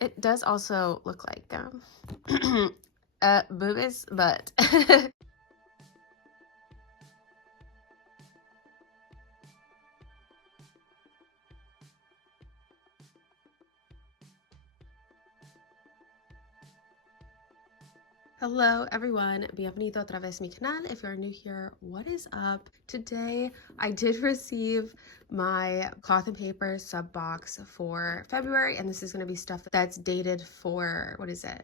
It does also look like boobies, but Hello everyone, bienvenido otra vez a mi canal. If you're new here, what is up? Today I did receive my cloth and paper sub box for February, and this is going to be stuff that's dated for, what is it?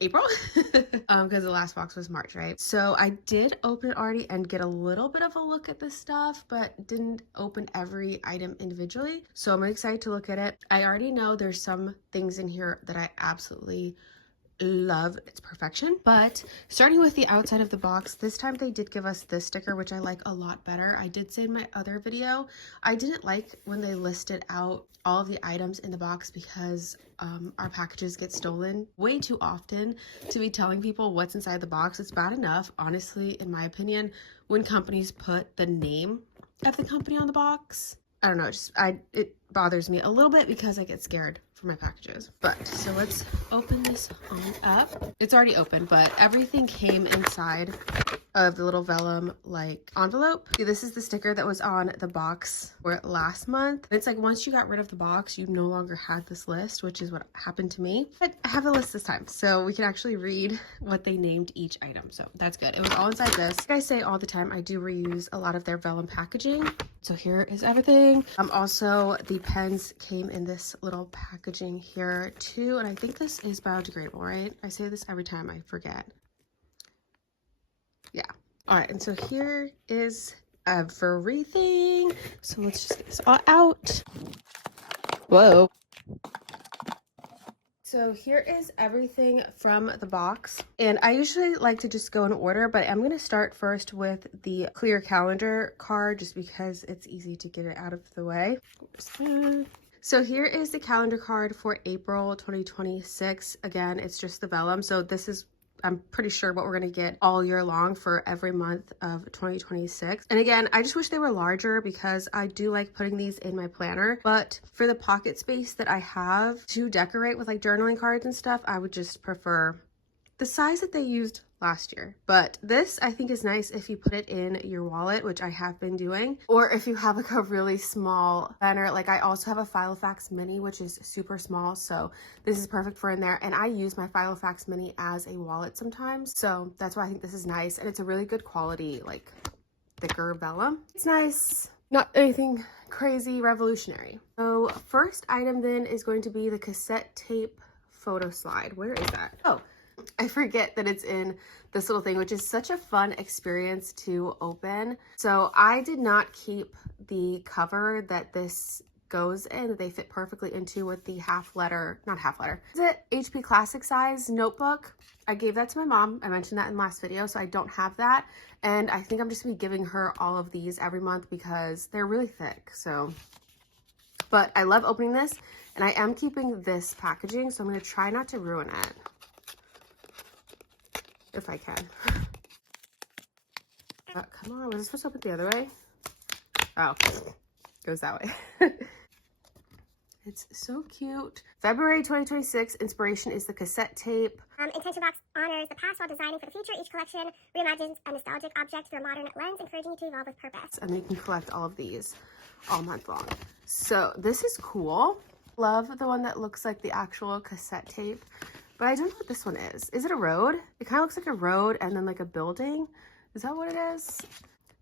April? Because the last box was March, right? So I did open it already and get a little bit of a look at this stuff, but didn't open every item individually. So I'm excited to look at it. I already know there's some things in here that I absolutely love its perfection. But starting with the outside of the box, this time they did give us this sticker, which I like a lot better. I did say in my other video I didn't like when they listed out all of the items in the box because our packages get stolen way too often to be telling people what's inside the box. It's bad enough, honestly, in my opinion, when companies put the name of the company on the box. I don't know, it bothers me a little bit because I get scared for my packages. But so let's open this on up. It's already open, but everything came inside of the little vellum like envelope. See, this is the sticker that was on the box for last month. It's like once you got rid of the box, you no longer had this list, which is what happened to me. But I have a list this time, so we can actually read what they named each item. So that's good. It was all inside this. Like I say all the time, I do reuse a lot of their vellum packaging. So here is everything. Also, the pens came in this little packaging here too, and I think this is biodegradable, right? I say this every time, I forget. Yeah. All right, and so here is everything. So let's just get this all out. Whoa. So here is everything from the box, and I usually like to just go in order, but I'm going to start first with the clear calendar card just because it's easy to get it out of the way. So here is the calendar card for April 2026. Again, it's just the vellum. So this is, I'm pretty sure, what we're going to get all year long for every month of 2026. And again, I just wish they were larger because I do like putting these in my planner. But for the pocket space that I have to decorate with like journaling cards and stuff, I would just prefer the size that they used last year. But this I think is nice if you put it in your wallet, which I have been doing, or if you have like a really small planner. Like I also have a Filofax mini, which is super small, so this is perfect for in there. And I use my Filofax mini as a wallet sometimes, so that's why I think this is nice. And it's a really good quality, like thicker vellum. It's nice, not anything crazy revolutionary. So first item then is going to be the cassette tape photo slide. Where is that? Oh, I forget that it's in this little thing, which is such a fun experience to open. So I did not keep the cover that this goes in, that they fit perfectly into, with the is it HP Classic size notebook. I gave that to my mom. I mentioned that in last video, so I don't have that. And I think I'm just gonna be giving her all of these every month because they're really thick. So, but I love opening this, and I am keeping this packaging, so I'm gonna try not to ruin it. If I can. Come on, was it supposed to open the other way? Oh, goes that way. It's so cute. February 2026 inspiration is the cassette tape. Intention Box honors the past while designing for the future. Each collection reimagines a nostalgic object through a modern lens, encouraging you to evolve with purpose. And you can collect all of these all month long. So this is cool. Love the one that looks like the actual cassette tape. But I don't know what this one is. Is it a road? It kind of looks like a road and then like a building. Is that what it is?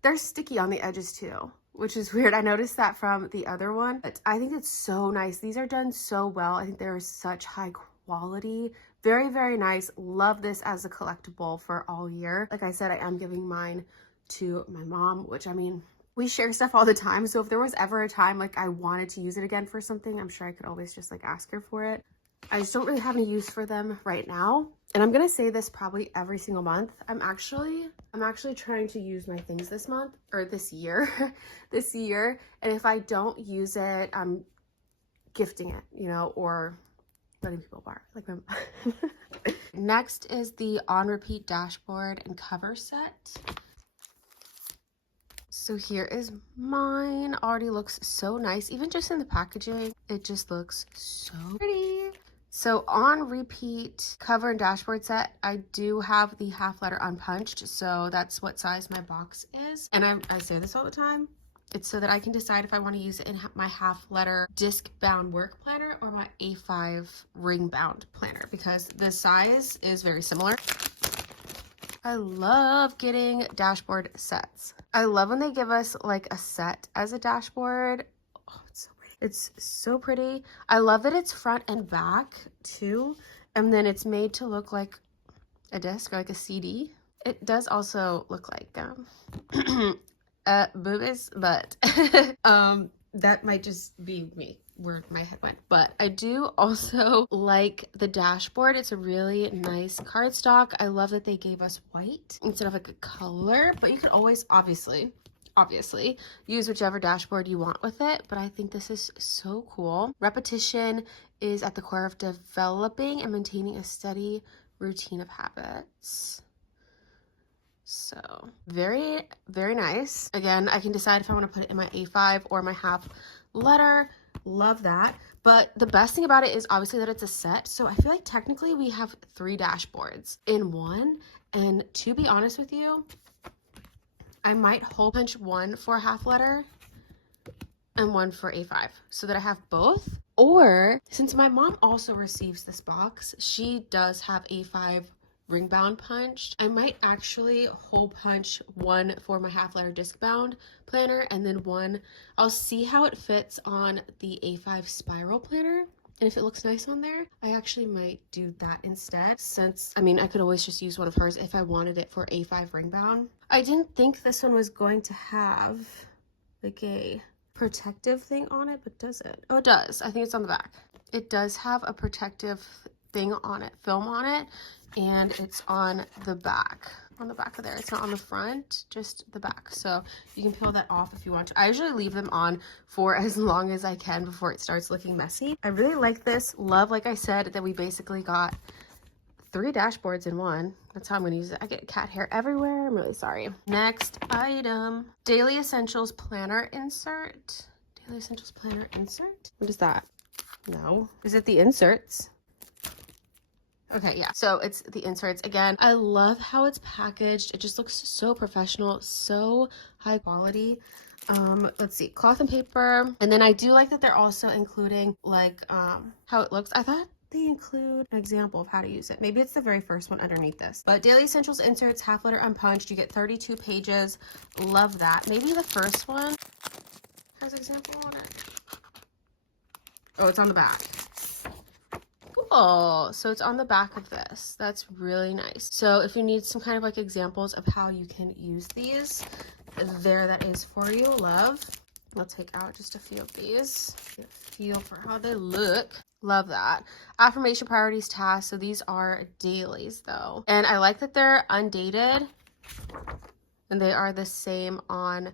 They're sticky on the edges too, which is weird. I noticed that from the other one. But I think it's so nice. These are done so well. I think they're such high quality. Very, very nice. Love this as a collectible for all year. Like I said, I am giving mine to my mom, which, I mean, we share stuff all the time. So if there was ever a time like I wanted to use it again for something, I'm sure I could always just like ask her for it. I just don't really have any use for them right now. And I'm gonna say this probably every single month. I'm actually trying to use my things this month, or this year, And if I don't use it, I'm gifting it, you know, or letting people borrow, like my mom. Next is the on repeat dashboard and cover set. So here is mine. Already looks so nice. Even just in the packaging, it just looks so pretty. So on repeat cover and dashboard set, I do have the half letter unpunched. So that's what size my box is. And I say this all the time. It's so that I can decide if I want to use it in my half letter disc bound work planner or my A5 ring bound planner, because the size is very similar. I love getting dashboard sets. I love when they give us like a set as a dashboard. Oh, it's so pretty. It's so pretty. I love that it's front and back too. And then it's made to look like a disc or like a CD. It does also look like boobies, but that might just be me, where my head went. But I do also like the dashboard. It's a really nice cardstock. I love that they gave us white instead of like a color, but you could always obviously use whichever dashboard you want with it. But I think this is so cool. Repetition is at the core of developing and maintaining a steady routine of habits. So very, very nice. Again, I can decide if I want to put it in my A5 or my half letter. Love that. But the best thing about it is obviously that it's a set. So I feel like technically we have 3 dashboards in one. And to be honest with you, I might hole punch one for a half letter and one for A5 so that I have both. Or since my mom also receives this box, she does have A5 ring bound punched. I might actually hole punch one for my half letter disc bound planner, and then one, I'll see how it fits on the A5 spiral planner. And if it looks nice on there, I actually might do that instead, since, I mean, I could always just use one of hers if I wanted it for A5 ring bound. I didn't think this one was going to have like a protective thing on it, but does it? Oh, it does. I think it's on the back. It does have a protective thing on it, film on it, and it's on the back of there. It's not on the front, just the back. So you can peel that off if you want to. I usually leave them on for as long as I can before it starts looking messy. I really like this. Love, like I said, that we basically got 3 dashboards in one. That's how I'm going to use it. I get cat hair everywhere. I'm really sorry. Next item, Daily Essentials Planner Insert. Daily Essentials Planner Insert? What is that? No. Is it the inserts? Okay, yeah, so it's the inserts. Again, I love how it's packaged. It just looks so professional, so high quality. Let's see, cloth and paper. And then I do like that they're also including like how it looks. I thought they include an example of how to use it. Maybe it's the very first one underneath this. But Daily Essentials Inserts, half letter unpunched. You get 32 pages. Love that. Maybe the first one has an example on it. Oh, it's on the back. Cool. So it's on the back of this. That's really nice. So if you need some kind of like examples of how you can use these, there that is for you. Love. I'll take out just a few of these. Get a feel for how they look. Love that. Affirmation, priorities, tasks. So these are dailies though. And I like that they're undated and they are the same on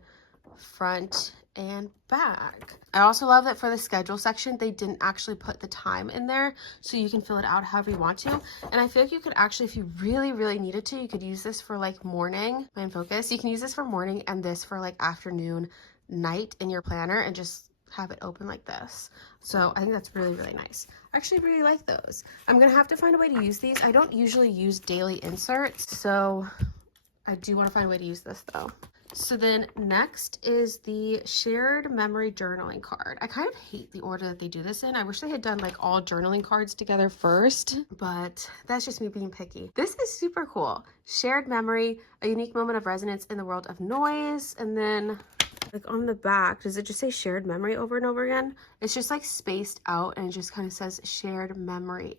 front and back. I also love that for the schedule section, they didn't actually put the time in there, so you can fill it out however you want to. And I feel like you could actually, if you really, really needed to, you could use this for like morning, mind focus. You can use this for morning and this for like afternoon, night in your planner, and just have it open like this. So I think that's really, really nice. I actually really like those. I'm gonna have to find a way to use these. I don't usually use daily inserts, so I do want to find a way to use this though. So then next is the shared memory journaling card. I kind of hate the order that they do this in. I wish they had done like all journaling cards together first, but that's just me being picky. This is super cool. Shared memory, a unique moment of resonance in the world of noise. And then like on the back, does it just say shared memory over and over again? It's just like spaced out and it just kind of says shared memory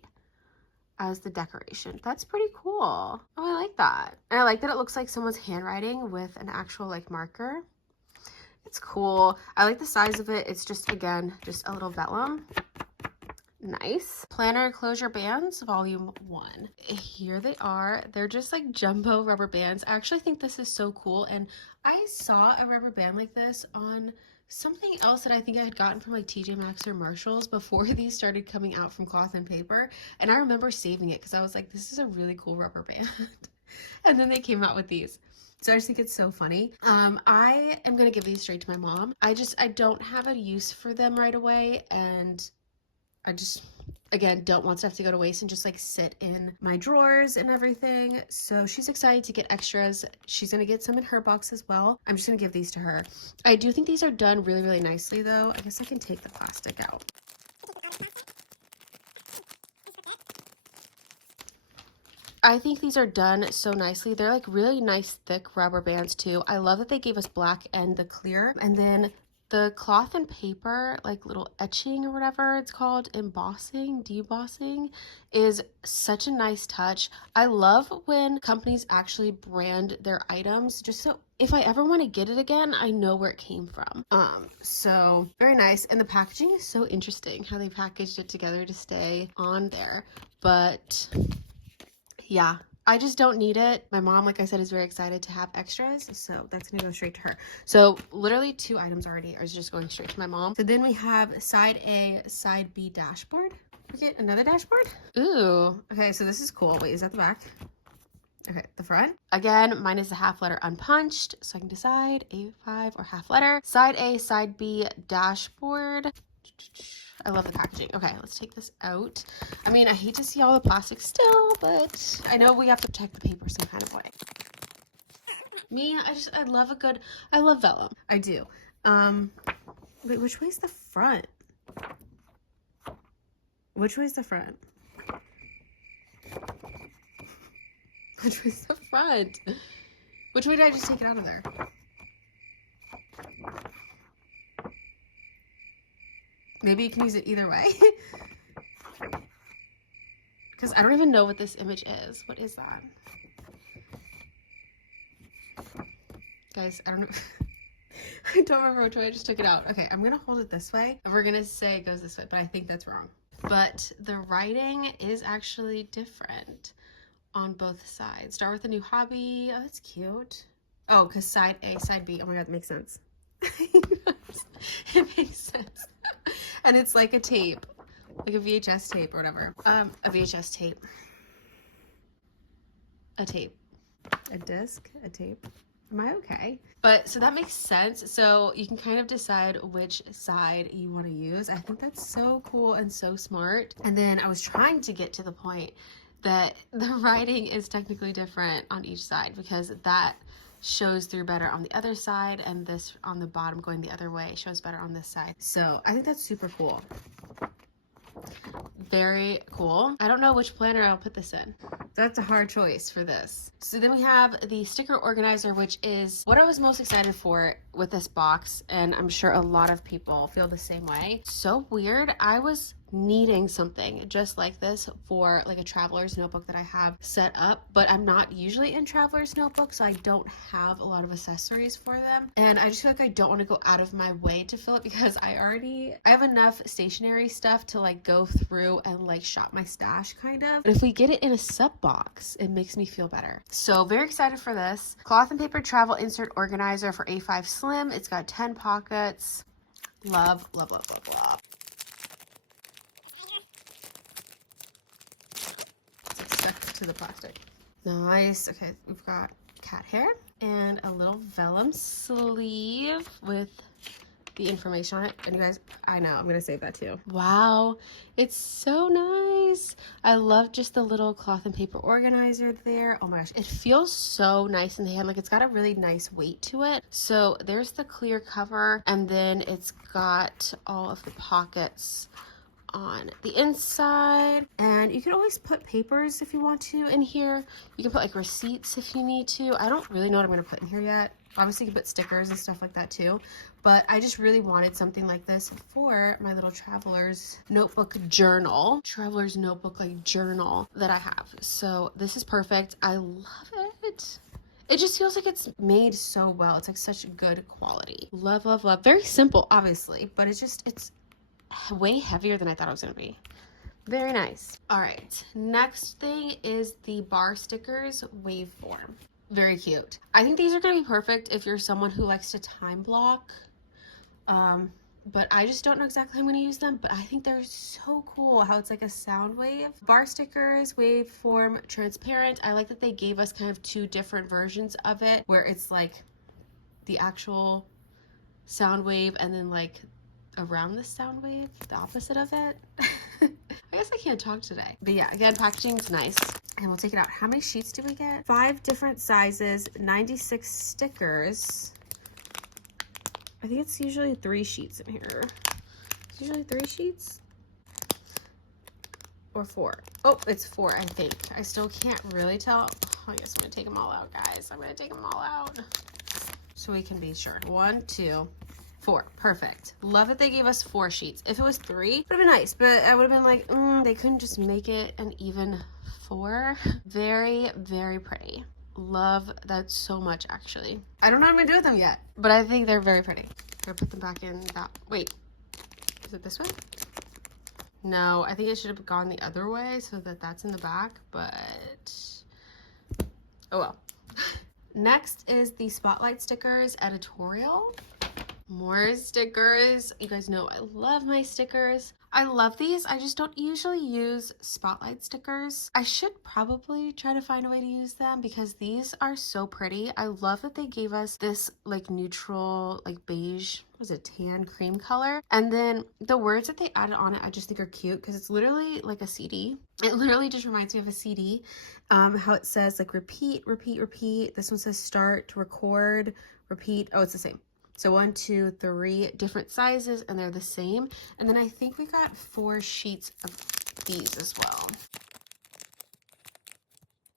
as the decoration. That's pretty cool. Oh, I like that. And I like that it looks like someone's handwriting with an actual like marker. It's cool. I like the size of it. It's just, again, just a little vellum. Nice. Planner closure bands, volume 1. Here they are. They're just like jumbo rubber bands. I actually think this is so cool. And I saw a rubber band like this on something else that I think I had gotten from like TJ Maxx or Marshalls before these started coming out from Cloth and Paper. And I remember saving it because I was like, this is a really cool rubber band. And then they came out with these. So I just think it's so funny. I am going to give these straight to my mom. I don't have a use for them right away. And I just, again, don't want stuff to go to waste and just like sit in my drawers and everything. So she's excited to get extras. She's gonna get some in her box as well. I'm just gonna give these to her. I do think these are done really, really nicely though. I guess I can take the plastic out. I think these are done so nicely. They're like really nice thick rubber bands too. I love that they gave us black and the clear. And then the cloth and paper, like little etching or whatever it's called, embossing, debossing, is such a nice touch. I love when companies actually brand their items, just so if I ever want to get it again, I know where it came from. So very nice. And the packaging is so interesting how they packaged it together to stay on there. But yeah, I just don't need it. My mom, like I said, is very excited to have extras, so that's gonna go straight to her. So literally 2 items already are just going straight to my mom. So then we have side A, side B dashboard. We get another dashboard. Ooh, okay, so this is cool. Wait, is that the back? Okay, the front. Again, mine is the half letter unpunched, so I can decide A5 or half letter. Side A, side B dashboard. I love the packaging. Okay, let's take this out. I mean, I hate to see all the plastic still, but I know we have to protect the paper some kind of way. Me, I love vellum. I do. Wait, which way's the front? Which way's the front? Which way's the front? Which way did I just take it out of there? Maybe you can use it either way. Because I don't even know what this image is. What is that? Guys, I don't know. I don't remember which way I just took it out. Okay, I'm going to hold it this way. And we're going to say it goes this way, but I think that's wrong. But the writing is actually different on both sides. Start with a new hobby. Oh, that's cute. Oh, because side A, side B. Oh my God, that makes sense. It makes sense. And it's like a tape, like a VHS tape or whatever. A VHS tape. A tape. A disc, a tape. Am I okay? But so that makes sense. So you can kind of decide which side you want to use. I think that's so cool and so smart. And then I was trying to get to the point that the writing is technically different on each side because that shows through better on the other side, and this on the bottom going the other way shows better on this side. So I think that's super cool. Very cool. I don't know which planner I'll put this in. That's a hard choice for this. So then we have the sticker organizer, which is what I was most excited for with this box, and I'm sure a lot of people feel the same way. So weird. I was needing something just like this for like a traveler's notebook that I have set up, but I'm not usually in traveler's notebooks, so I don't have a lot of accessories for them, and I just feel like I don't want to go out of my way to fill it because I have enough stationery stuff to like go through and like shop my stash kind of. But if we get it in a sub box, it makes me feel better. So very excited for this. Cloth and paper travel insert organizer for A5 slim. It's got 10 pockets. Love, love, love, love, love. Stuck to the plastic. Nice. Okay, we've got cat hair and a little vellum sleeve with the information on it. And you guys, I know, I'm gonna save that too. Wow, it's so nice. I love just the little cloth and paper organizer there. Oh my gosh, it feels so nice in the hand. Like it's got a really nice weight to it. So there's the clear cover, and then it's got all of the pockets on the inside, and you can always put papers if you want to in here. You can put like receipts if you need to. I don't really know what I'm going to put in here yet. Obviously you can put stickers and stuff like that too, but I just really wanted something like this for my little traveler's notebook journal, traveler's notebook like journal that I have. So this is perfect. I love it. It just feels like it's made so well. It's like such good quality. Love, love, love. Very simple, obviously, but it's way heavier than I thought it was gonna be. Very nice. All right, next thing is the bar stickers waveform. Very cute. I think these are gonna be perfect if you're someone who likes to time block, but I just don't know exactly how I'm gonna use them, but I think they're so cool how it's like a sound wave. Bar stickers, waveform, transparent. I like that they gave us kind of 2 different versions of it, where it's like the actual sound wave and then like around the sound wave, the opposite of it. guess I can't talk today. But yeah, again, packaging's nice. And we'll take it out. How many sheets do we get? 5 different sizes, 96 stickers. I think it's usually 3 sheets in here. It's usually 3 sheets? Or 4. Oh, it's 4, I think. I still can't really tell. Oh, I guess I'm gonna take them all out, guys. I'm gonna take them all out so we can be sure. 1, 2, 4. Perfect. Love that they gave us 4 sheets. If it was 3, it would have been nice, but I would have been like, they couldn't just make it an even 4. Very, very pretty. Love that so much, actually. I don't know what I'm gonna do with them yet, but I think they're very pretty. I'm gonna put them back in that. Wait, is it this way? No, I think it should have gone the other way so that that's in the back, but oh well. Next is the Spotlight stickers editorial. More stickers. You guys know I love my stickers. I love these. I just don't usually use Spotlight stickers. I should probably try to find a way to use them because these are so pretty. I love that they gave us this like neutral, like beige, what was it, tan cream color. And then the words that they added on it, I just think are cute because it's literally like a CD. It literally just reminds me of a CD. How it says like repeat, repeat, repeat. This one says start, record, repeat. Oh, it's the same. So 1, 2, 3 different sizes and they're the same. And then I think we got 4 sheets of these as well.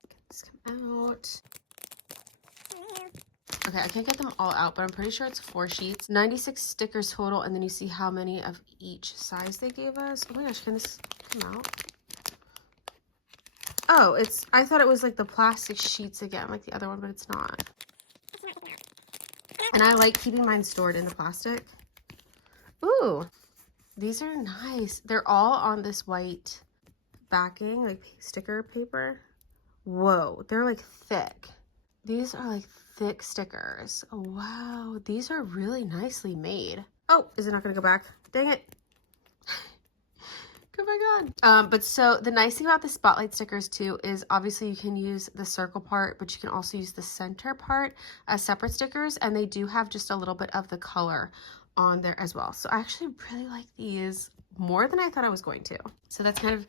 Get this come out. Okay, I can't get them all out, but I'm pretty sure it's 4 sheets. 96 stickers total, and then you see how many of each size they gave us. Oh my gosh, can this come out? Oh, I thought it was like the plastic sheets again, like the other one, but it's not. And I like keeping mine stored in the plastic. Ooh, these are nice. They're all on this white backing, like sticker paper. Whoa, they're like thick. These are like thick stickers. Oh, wow, these are really nicely made. Oh, is it not gonna go back? Dang it. Go back on. But so the nice thing about the Spotlight stickers too is obviously you can use the circle part, but you can also use the center part as separate stickers, and they do have just a little bit of the color on there as well. So I actually really like these more than I thought I was going to. So that's kind of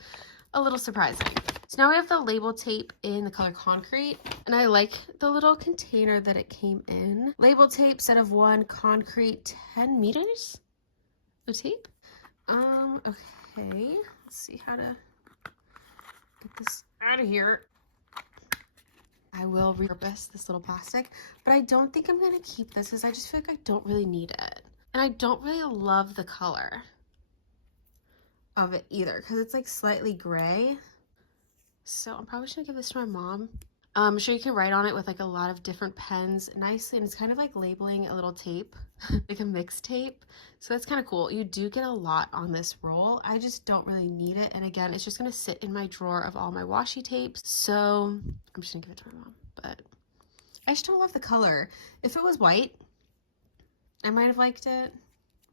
a little surprising. So now we have the label tape in the color Concrete, and I like the little container that it came in. Label tape, set of 1, Concrete, 10 meters of tape. Okay, let's see how to get this out of here. I will repurpose this little plastic, but I don't think I'm going to keep this because I just feel like I don't really need it. And I don't really love the color of it either because it's like slightly gray. So I'm probably just going to give this to my mom. I'm sure you can write on it with like a lot of different pens nicely, and it's kind of like labeling a little tape, like a mixed tape. So that's kind of cool. You do get a lot on this roll. I just don't really need it. And again, it's just going to sit in my drawer of all my washi tapes. So I'm just going to give it to my mom, but I just don't love the color. If it was white, I might have liked it,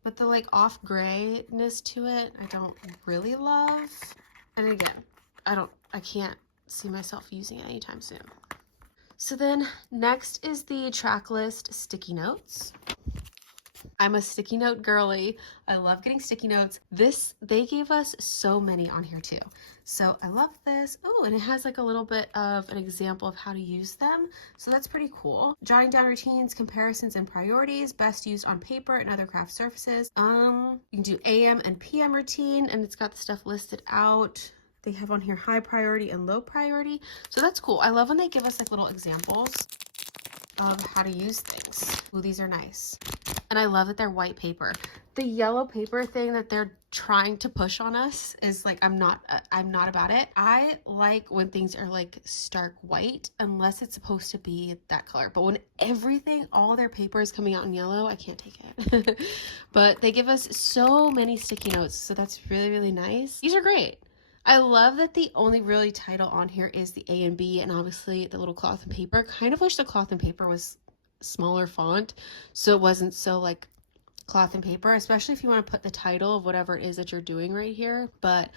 but the like off grayness to it, I don't really love. And again, I can't see myself using it anytime soon. So then next is the tracklist sticky notes. I'm a sticky note girly. I love getting sticky notes. They gave us so many on here too. So I love this. Oh, and it has like a little bit of an example of how to use them. So that's pretty cool. Jotting down routines, comparisons, and priorities, best used on paper and other craft surfaces. You can do AM and PM routine, and it's got the stuff listed out. They have on here high priority and low priority. So that's cool. I love when they give us like little examples of how to use things. Ooh, these are nice. And I love that they're white paper. The yellow paper thing that they're trying to push on us is like, I'm not about it. I like when things are like stark white, unless it's supposed to be that color. But when all their paper is coming out in yellow, I can't take it. But they give us so many sticky notes. So that's really, really nice. These are great. I love that the only really title on here is the A and B, and obviously the little cloth and paper. Kind of wish the cloth and paper was smaller font so it wasn't so like cloth and paper, especially if you want to put the title of whatever it is that you're doing right here. But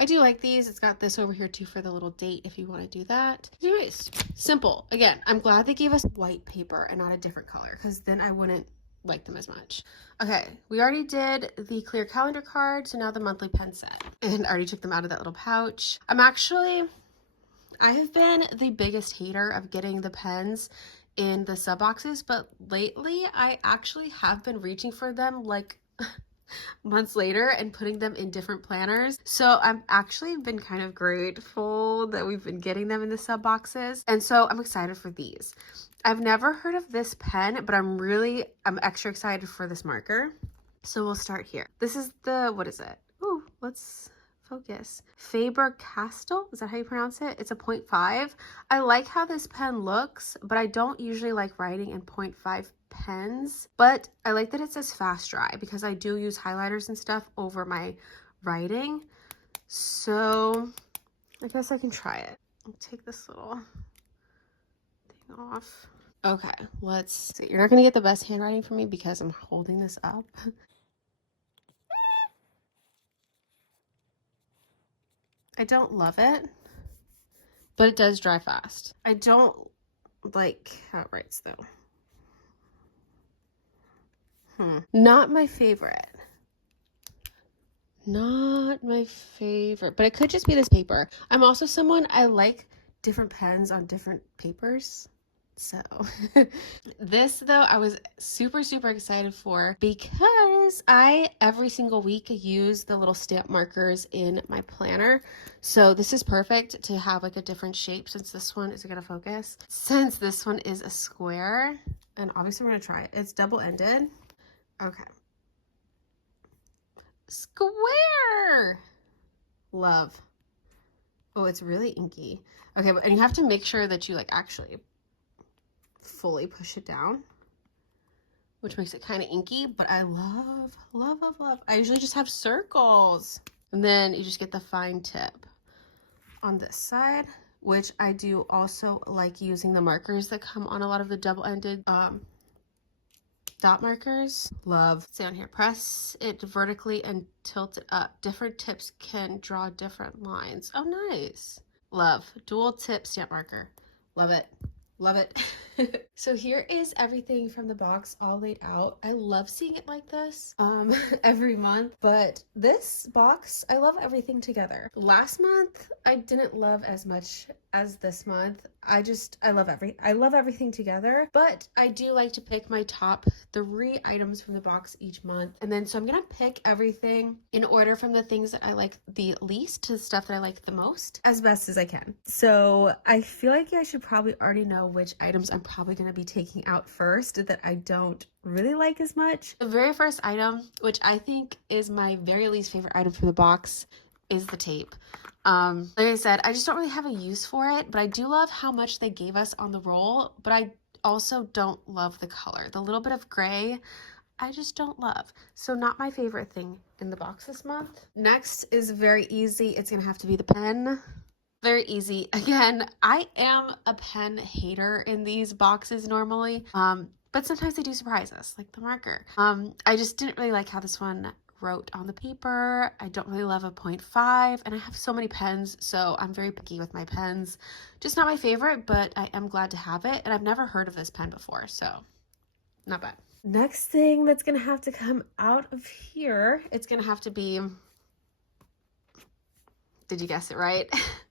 I do like these. It's got this over here too for the little date if you want to do that. Anyways, simple. Again, I'm glad they gave us white paper and not a different color because then I wouldn't like them as much. Okay, we already did the clear calendar card, so now the monthly pen set. And I already took them out of that little pouch. I have been the biggest hater of getting the pens in the sub boxes, but lately I actually have been reaching for them like months later and putting them in different planners. So I've actually been kind of grateful that we've been getting them in the sub boxes. And so I'm excited for these. I've never heard of this pen, but I'm extra excited for this marker. So we'll start here. This is the, what is it? Ooh, let's focus. Faber-Castell, is that how you pronounce it? It's a 0.5. I like how this pen looks, but I don't usually like writing in 0.5 pens, but I like that it says fast dry because I do use highlighters and stuff over my writing. So I guess I can try it. I'll take this little thing off. Okay, let's see. You're not gonna get the best handwriting from me because I'm holding this up. I don't love it, but it does dry fast. I don't like how it writes though. Not my favorite. Not my favorite, but it could just be this paper. I'm also someone, I like different pens on different papers. So this though, I was super excited for because I every single week use the little stamp markers in my planner. So this is perfect to have like a different shape since this one is gonna focus. Since this one is a square, and obviously we're gonna try it. It's double-ended. Okay. Square! Love. Oh, it's really inky. Okay, and you have to make sure that you like actually fully push it down, which makes it kind of inky, but I love. I usually just have circles. And then you just get the fine tip on this side, which I do also like using the markers that come on a lot of the double-ended dot markers. Love. Say on here, press it vertically and tilt it up. Different tips can draw different lines. Oh, nice. Love. Dual tip stamp marker. Love it. Love it. So here is everything from the box all laid out. I love seeing it like this every month, but this box, I love everything together. Last month, I didn't love as much as this month. I love everything together, but I do like to pick my top 3 items from the box each month. And then, so I'm gonna pick everything in order from the things that I like the least to the stuff that I like the most as best as I can. So I feel like I should probably already know which items I'm probably gonna be taking out first that I don't really like as much. The very first item, which I think is my very least favorite item from the box, is the tape. Like I said, I just don't really have a use for it, but I do love how much they gave us on the roll, but I also don't love the color. The little bit of gray, I just don't love. So not my favorite thing in the box this month. Next is very easy. It's gonna have to be the pen. Very easy. Again, I am a pen hater in these boxes normally, but sometimes they do surprise us, like the marker. I just didn't really like how this one wrote on the paper. I don't really love a 0.5, and I have so many pens, so I'm very picky with my pens. Just not my favorite, but I am glad to have it, and I've never heard of this pen before, so not bad. Next thing that's gonna have to come out of here, it's gonna have to be, did you guess it right?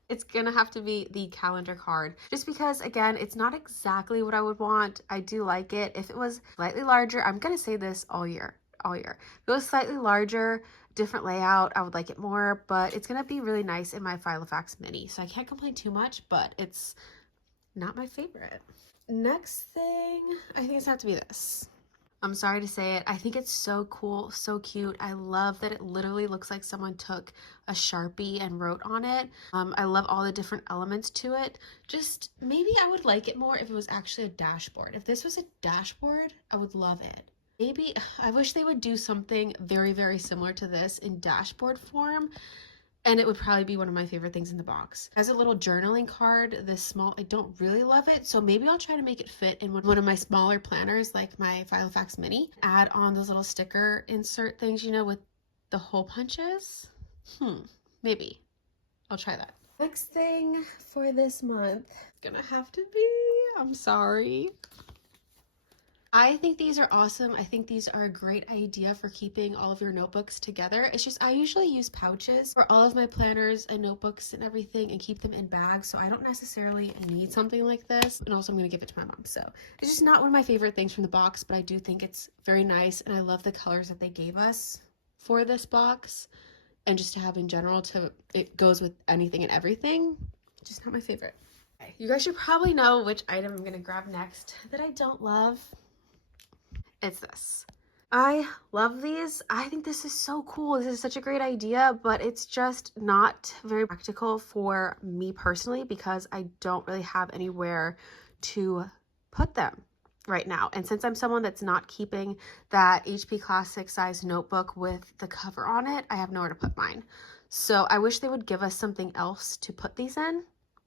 It's gonna have to be the calendar card, just because again, it's not exactly what I would want. I do like it. If it was slightly larger, I'm gonna say this all year. If it was slightly larger, different layout, I would like it more, but it's gonna be really nice in my Filofax mini, so I can't complain too much, but it's not my favorite. Next thing, I think it's gonna have to be this. I'm sorry to say it. I think it's so cool, so cute. I love that it literally looks like someone took a Sharpie and wrote on it. I love all the different elements to it. Just maybe I would like it more if it was actually a dashboard. If this was a dashboard, I would love it. Maybe, I wish they would do something very similar to this in dashboard form, and it would probably be one of my favorite things in the box. As a little journaling card, this small, I don't really love it, so maybe I'll try to make it fit in one of my smaller planners, like my Filofax mini. Add on those little sticker insert things, you know, with the hole punches. Maybe. I'll try that. Next thing for this month, it's gonna have to be, I'm sorry, I think these are awesome. I think these are a great idea for keeping all of your notebooks together. It's just I usually use pouches for all of my planners and notebooks and everything and keep them in bags, so I don't necessarily need something like this. And also I'm going to give it to my mom, so it's just not one of my favorite things from the box, but I do think it's very nice, and I love the colors that they gave us for this box, and just to have in general, to it goes with anything and everything. Just not my favorite. Okay, you guys should probably know which item I'm going to grab next that I don't love. It's this. I love these. I think this is so cool. This is such a great idea, but it's just not very practical for me personally because I don't really have anywhere to put them right now. And since I'm someone that's not keeping that HP Classic size notebook with the cover on it, I have nowhere to put mine. So I wish they would give us something else to put these in,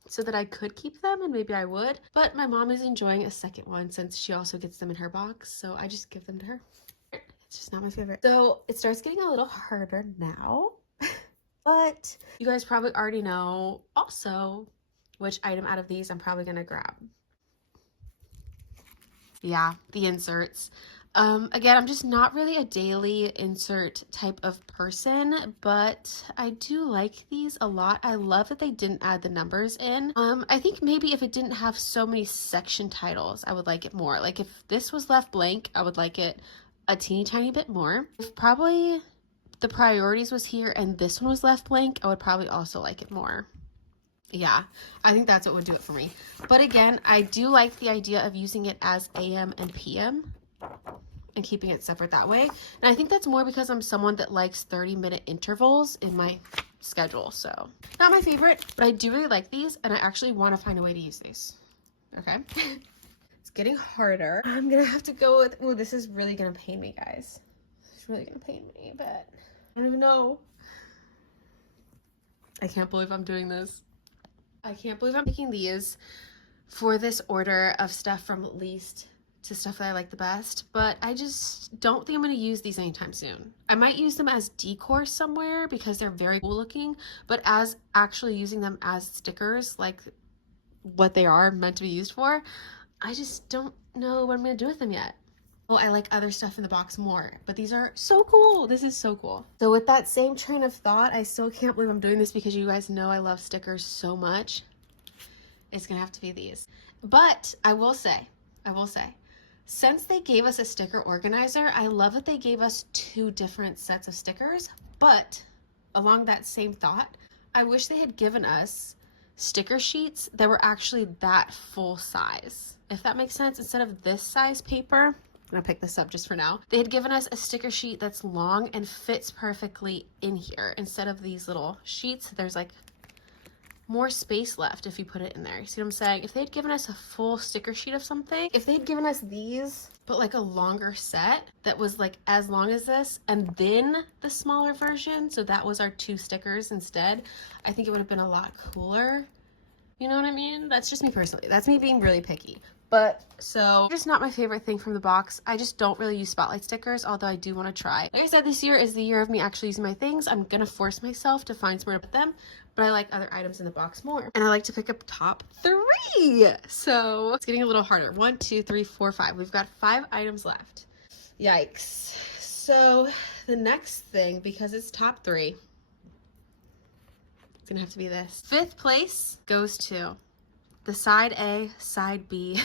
so that I could keep them, and maybe I would. But my mom is enjoying a second one since she also gets them in her box, so I just give them to her. It's just not my favorite. So it starts getting a little harder now, but you guys probably already know also which item out of these I'm probably gonna grab. Yeah, the inserts. Again, I'm just not really a daily insert type of person, but I do like these a lot. I love that they didn't add the numbers in. I think maybe if it didn't have so many section titles, I would like it more. Like if this was left blank, I would like it a teeny tiny bit more. If probably the priorities was here and this one was left blank, I would probably also like it more. Yeah, I think that's what would do it for me. But again, I do like the idea of using it as AM and PM and keeping it separate that way. And I think that's more because I'm someone that likes 30-minute intervals in my schedule. So not my favorite, but I do really like these, and I actually want to find a way to use these. Okay. It's getting harder. I'm gonna have to go with, oh, this is really gonna pain me, guys. It's really gonna pain me, but I don't even know. I can't believe I'm doing this. I can't believe I'm making these for this order of stuff from least to stuff that I like the best, but I just don't think I'm going to use these anytime soon. I might use them as decor somewhere because they're very cool looking, but as actually using them as stickers, like what they are meant to be used for, I just don't know what I'm going to do with them yet. Well, I like other stuff in the box more, but these are so cool. This is so cool. So with that same train of thought, I still can't believe I'm doing this because you guys know I love stickers so much. It's gonna have to be these. But I will say, since they gave us a sticker organizer, I love that they gave us 2 different sets of stickers, but along that same thought, I wish they had given us sticker sheets that were actually that full size. If that makes sense, instead of this size paper, I'm gonna pick this up just for now. They had given us a sticker sheet that's long and fits perfectly in here instead of these little sheets. There's like more space left if you put it in there. You see what I'm saying? If they had given us a full sticker sheet of something, if they had given us these, but like a longer set that was like as long as this, and then the smaller version, so that was our 2 stickers instead, I think it would have been a lot cooler. You know what I mean? That's just me personally. That's me being really picky. But so just not my favorite thing from the box. I just don't really use spotlight stickers, although I do want to try. Like I said, this year is the year of me actually using my things. I'm gonna force myself to find somewhere to put them, but I like other items in the box more. And I like to pick up top 3. So it's getting a little harder. 1, 2, 3, 4, 5. We've got 5 items left. Yikes. So the next thing, because it's top 3, it's gonna have to be this. 5th place goes to the side A, side B.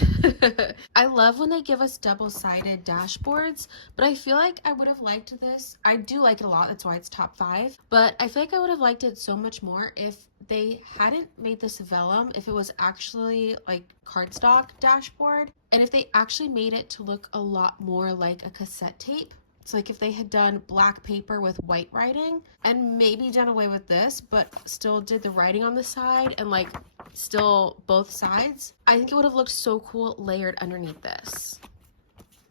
I love when they give us double-sided dashboards, but I feel like I would have liked this. I do like it a lot, that's why it's top 5, but I feel like I would have liked it so much more if they hadn't made this vellum, if it was actually like cardstock dashboard, and if they actually made it to look a lot more like a cassette tape. It's like if they had done black paper with white writing and maybe done away with this, but still did the writing on the side and like still both sides, I think it would have looked so cool layered underneath this.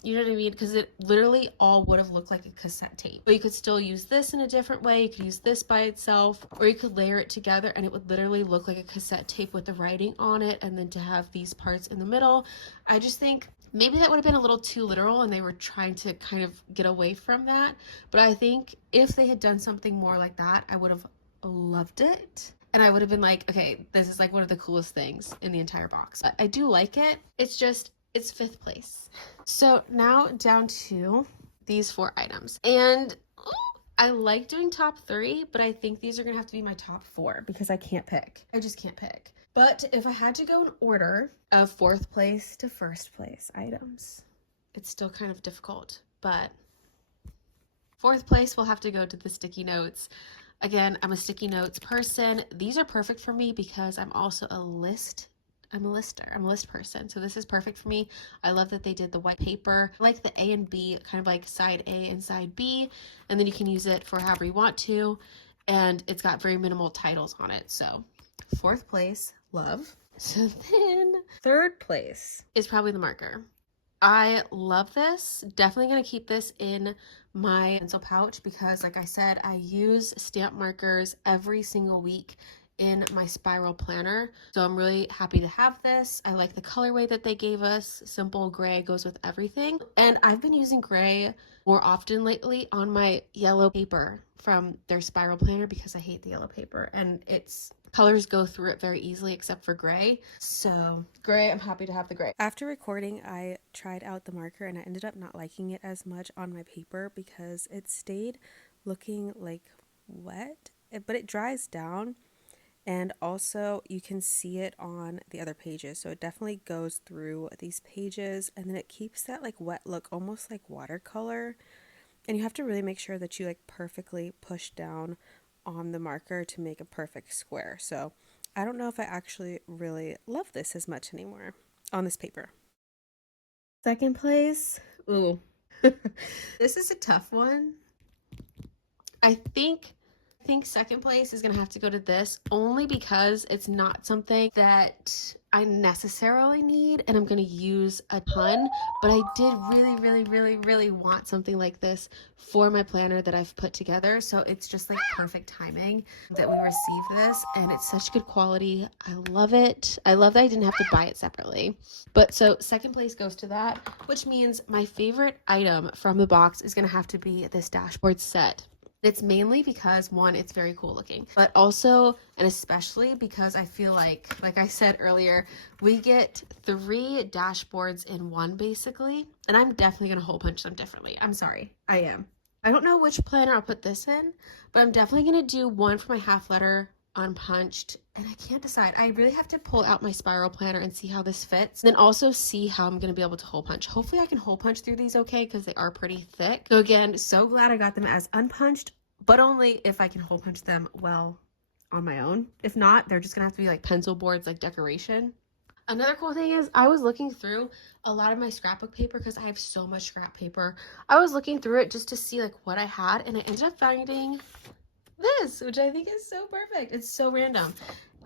You know what I mean? Because it literally all would have looked like a cassette tape. But you could still use this in a different way. You could use this by itself, or you could layer it together and it would literally look like a cassette tape with the writing on it, and then to have these parts in the middle. I just think maybe that would have been a little too literal and they were trying to kind of get away from that. But I think if they had done something more like that, I would have loved it. And I would have been like, okay, this is like one of the coolest things in the entire box. But I do like it. It's just, it's 5th place. So now down to these 4 items. And I like doing top 3, but I think these are gonna have to be my top 4 because I can't pick. I just can't pick. But if I had to go in order of 4th place to 1st place items, it's still kind of difficult, but 4th place will have to go to the sticky notes. Again, I'm a sticky notes person. These are perfect for me because I'm also a list person. So this is perfect for me. I love that they did the white paper. I like the A and B, kind of like side A and side B, and then you can use it for however you want to. And it's got very minimal titles on it. So 4th place, love. So then 3rd place is probably the marker. I love this. Definitely going to keep this in my pencil pouch because, like I said, I use stamp markers every single week in my spiral planner. So I'm really happy to have this. I like the colorway that they gave us. Simple gray goes with everything. And I've been using gray more often lately on my yellow paper from their spiral planner because I hate the yellow paper and its colors go through it very easily except for gray. So gray, I'm happy to have the gray. After recording, I tried out the marker and I ended up not liking it as much on my paper because it stayed looking like wet, but it dries down. And also you can see it on the other pages. So it definitely goes through these pages and then it keeps that like wet look, almost like watercolor. And you have to really make sure that you like perfectly push down on the marker to make a perfect square. So I don't know if I actually really love this as much anymore on this paper. 2nd place. Ooh. This is a tough one. I think 2nd place is gonna have to go to this only because it's not something that I necessarily need and I'm gonna use a ton, but I did really want something like this for my planner that I've put together. So it's just like perfect timing that we received this and it's such good quality. I love it. I love that I didn't have to buy it separately. But so 2nd place goes to that, which means my favorite item from the box is gonna have to be this dashboard set. It's mainly because, one, it's very cool looking, but also and especially because I feel like I said earlier, we get 3 dashboards in one basically, and I'm definitely going to hole punch them differently. I'm sorry, I am. I don't know which planner I'll put this in, but I'm definitely going to do one for my half letter unpunched, and I can't decide. I really have to pull out my spiral planner and see how this fits, and then also see how I'm going to be able to hole punch. Hopefully I can hole punch through these okay because they are pretty thick. So again, so glad I got them as unpunched, but only if I can hole punch them well on my own. If not, they're just gonna have to be like pencil boards, like decoration. Another cool thing is I was looking through a lot of my scrapbook paper because I have so much scrap paper. I was looking through it just to see like what I had, and I ended up finding this, which I think is so perfect. It's so random.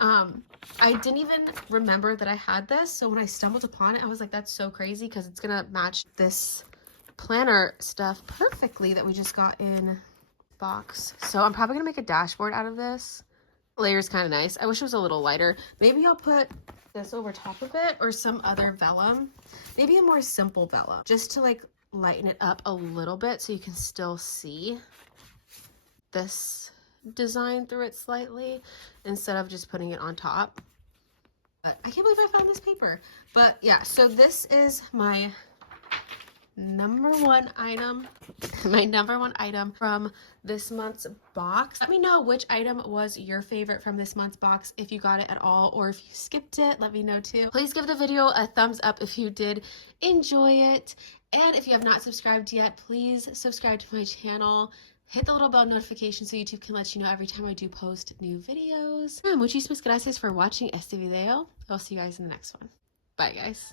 I didn't even remember that I had this, so when I stumbled upon it, I was like, that's so crazy because it's gonna match this planner stuff perfectly that we just got in box. So I'm probably gonna make a dashboard out of this. Layer's kind of nice. I wish it was a little lighter. Maybe I'll put this over top of it or some other vellum. Maybe a more simple vellum just to like lighten it up a little bit so you can still see this design through it slightly instead of just putting it on top. But I can't believe I found this paper. But yeah, so this is my number one item from this month's box. Let me know which item was your favorite from this month's box, if you got it at all or if you skipped it. Let me know too. Please give the video a thumbs up if you did enjoy it, and if you have not subscribed yet, please subscribe to my channel. Hit the little bell notification so YouTube can let you know every time I do post new videos. Muchísimas gracias for watching este video. I'll see you guys in the next one. Bye guys.